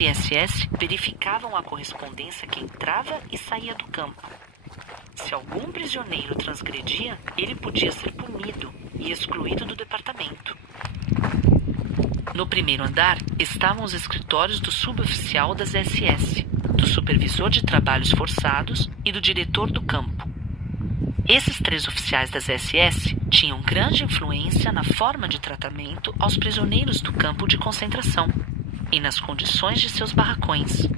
ISS verificavam a correspondência que entrava e saía do campo. Se algum prisioneiro transgredia, ele podia ser punido e excluído do departamento. No primeiro andar estavam os escritórios do suboficial das SS, do supervisor de trabalhos forçados e do diretor do campo. Esses 3 oficiais das SS tinham grande influência na forma de tratamento aos prisioneiros do campo de concentração e nas condições de seus barracões.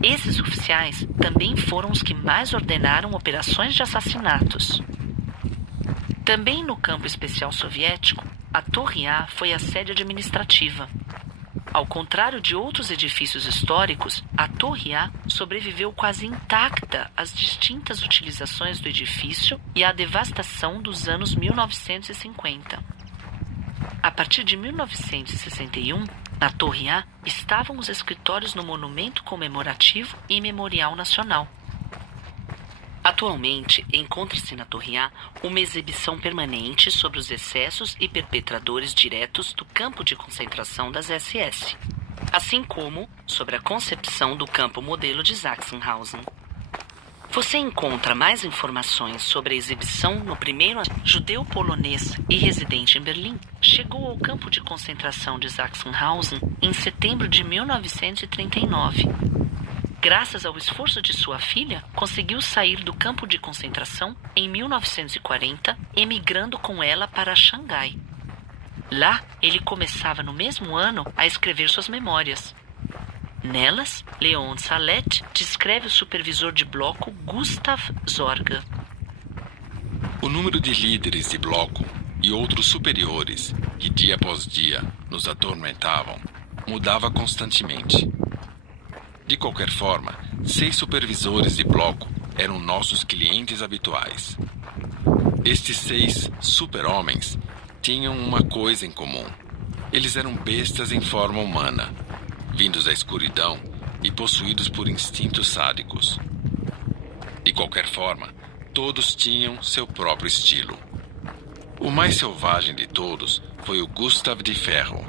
Esses oficiais também foram os que mais ordenaram operações de assassinatos. Também no campo especial soviético, a Torre A foi a sede administrativa. Ao contrário de outros edifícios históricos, a Torre A sobreviveu quase intacta às distintas utilizações do edifício e à devastação dos anos 1950. A partir de 1961, na Torre A estavam os escritórios no Monumento Comemorativo e Memorial Nacional. Atualmente, encontra-se na Torre A uma exibição permanente sobre os excessos e perpetradores diretos do campo de concentração das SS, assim como sobre a concepção do campo modelo de Sachsenhausen. Você encontra mais informações sobre a exibição no primeiro judeu polonês e residente em Berlim. Chegou ao campo de concentração de Sachsenhausen em setembro de 1939. Graças ao esforço de sua filha, conseguiu sair do campo de concentração em 1940, emigrando com ela para Xangai. Lá, ele começava no mesmo ano a escrever suas memórias. Nelas, Leon Salet descreve o supervisor de bloco Gustav Zorga. O número de líderes de bloco e outros superiores que dia após dia nos atormentavam mudava constantemente. De qualquer forma, 6 supervisores de bloco eram nossos clientes habituais. Estes 6 super-homens tinham uma coisa em comum. Eles eram bestas em forma humana, vindos da escuridão e possuídos por instintos sádicos. De qualquer forma, todos tinham seu próprio estilo. O mais selvagem de todos foi o Gustav de Ferro.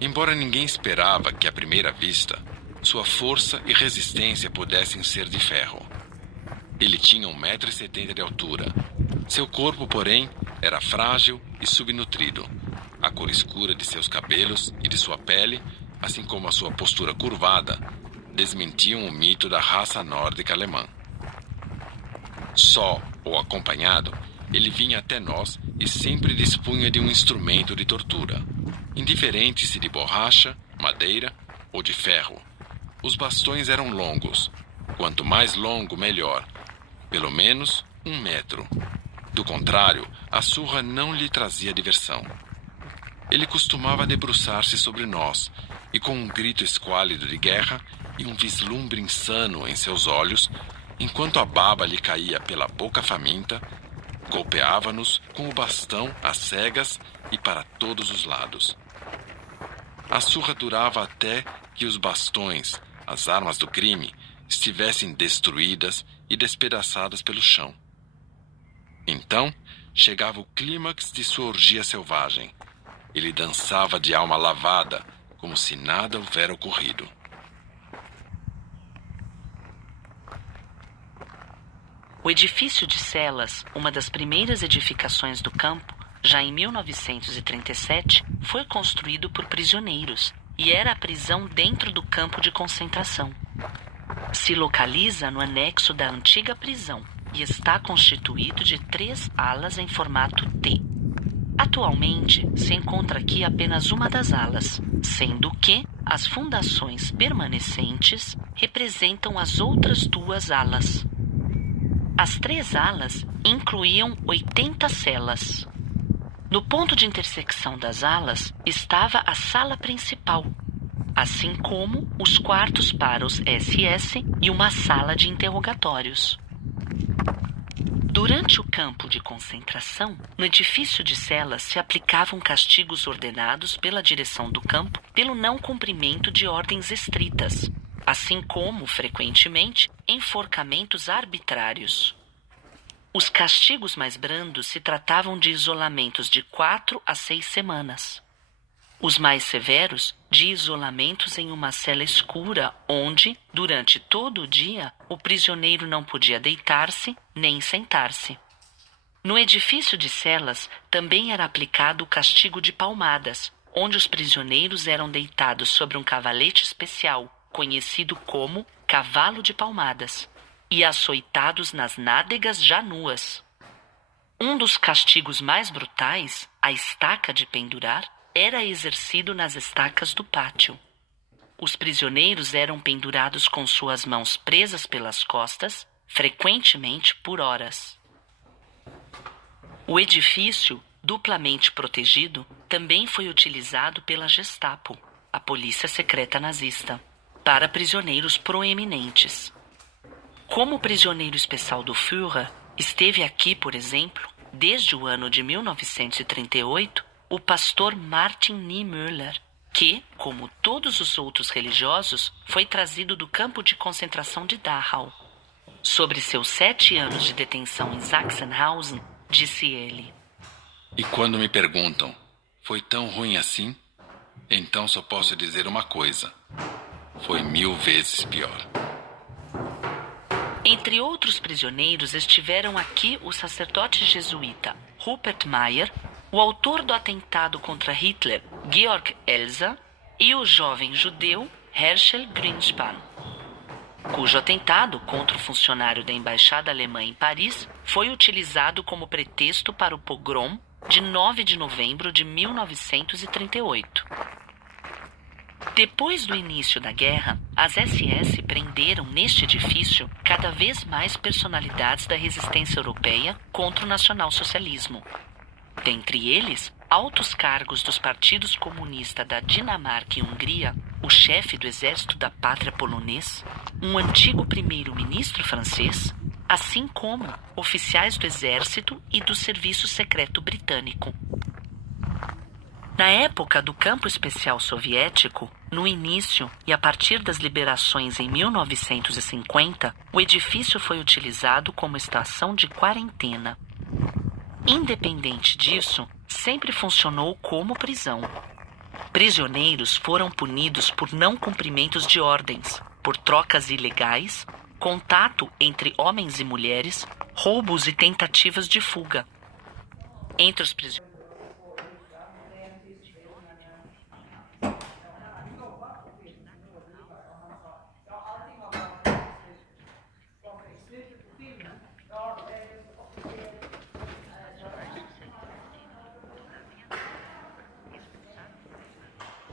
Embora ninguém esperava que, à primeira vista, sua força e resistência pudessem ser de ferro. Ele tinha 1,70 m de altura. Seu corpo, porém, era frágil e subnutrido. A cor escura de seus cabelos e de sua pele, assim como a sua postura curvada, desmentiam o mito da raça nórdica alemã. Só ou acompanhado, ele vinha até nós e sempre dispunha de um instrumento de tortura, indiferente se de borracha, madeira ou de ferro. Os bastões eram longos. Quanto mais longo, melhor. Pelo menos 1 metro. Do contrário, a surra não lhe trazia diversão. Ele costumava debruçar-se sobre nós, e com um grito esquálido de guerra e um vislumbre insano em seus olhos, enquanto a baba lhe caía pela boca faminta, golpeava-nos com o bastão às cegas e para todos os lados. A surra durava até que os bastões, as armas do crime, estivessem destruídas e despedaçadas pelo chão. Então, chegava o clímax de sua orgia selvagem. Ele dançava de alma lavada, como se nada houvera ocorrido. O edifício de celas, uma das primeiras edificações do campo, já em 1937, foi construído por prisioneiros e era a prisão dentro do campo de concentração. Se localiza no anexo da antiga prisão e está constituído de 3 alas em formato T. Atualmente, se encontra aqui apenas uma das alas, sendo que as fundações permanecentes representam as outras 2 alas. As 3 alas incluíam 80 celas. No ponto de intersecção das alas estava a sala principal, assim como os quartos para os SS e uma sala de interrogatórios. Durante o campo de concentração, no edifício de celas se aplicavam castigos ordenados pela direção do campo pelo não cumprimento de ordens estritas, assim como, frequentemente, enforcamentos arbitrários. Os castigos mais brandos se tratavam de isolamentos de 4 a 6 semanas. Os mais severos, de isolamentos em uma cela escura, onde, durante todo o dia, o prisioneiro não podia deitar-se nem sentar-se. No edifício de celas também era aplicado o castigo de palmadas, onde os prisioneiros eram deitados sobre um cavalete especial, conhecido como cavalo de palmadas, e açoitados nas nádegas já nuas. Um dos castigos mais brutais, a estaca de pendurar, era exercido nas estacas do pátio. Os prisioneiros eram pendurados com suas mãos presas pelas costas, frequentemente por horas. O edifício, duplamente protegido, também foi utilizado pela Gestapo, a polícia secreta nazista, para prisioneiros proeminentes. Como prisioneiro especial do Führer, esteve aqui, por exemplo, desde o ano de 1938, o pastor Martin Niemöller, que, como todos os outros religiosos, foi trazido do campo de concentração de Dachau. Sobre seus 7 anos de detenção em Sachsenhausen, disse ele: E quando me perguntam, foi tão ruim assim? Então só posso dizer uma coisa: foi 1000 vezes pior. Entre outros prisioneiros estiveram aqui o sacerdote jesuíta Rupert Mayer, o autor do atentado contra Hitler, Georg Elser, e o jovem judeu Herschel Grünspan, cujo atentado contra o funcionário da embaixada alemã em Paris foi utilizado como pretexto para o pogrom de 9 de novembro de 1938. Depois do início da guerra, as SS prenderam neste edifício cada vez mais personalidades da resistência europeia contra o nacionalsocialismo. Dentre eles, altos cargos dos partidos comunistas da Dinamarca e Hungria, o chefe do exército da pátria polonês, um antigo primeiro-ministro francês, assim como oficiais do exército e do serviço secreto britânico. Na época do campo especial soviético, no início e a partir das liberações em 1950, o edifício foi utilizado como estação de quarentena. Independente disso, sempre funcionou como prisão. Prisioneiros foram punidos por não cumprimentos de ordens, por trocas ilegais, contato entre homens e mulheres, roubos e tentativas de fuga. Entre os prisioneiros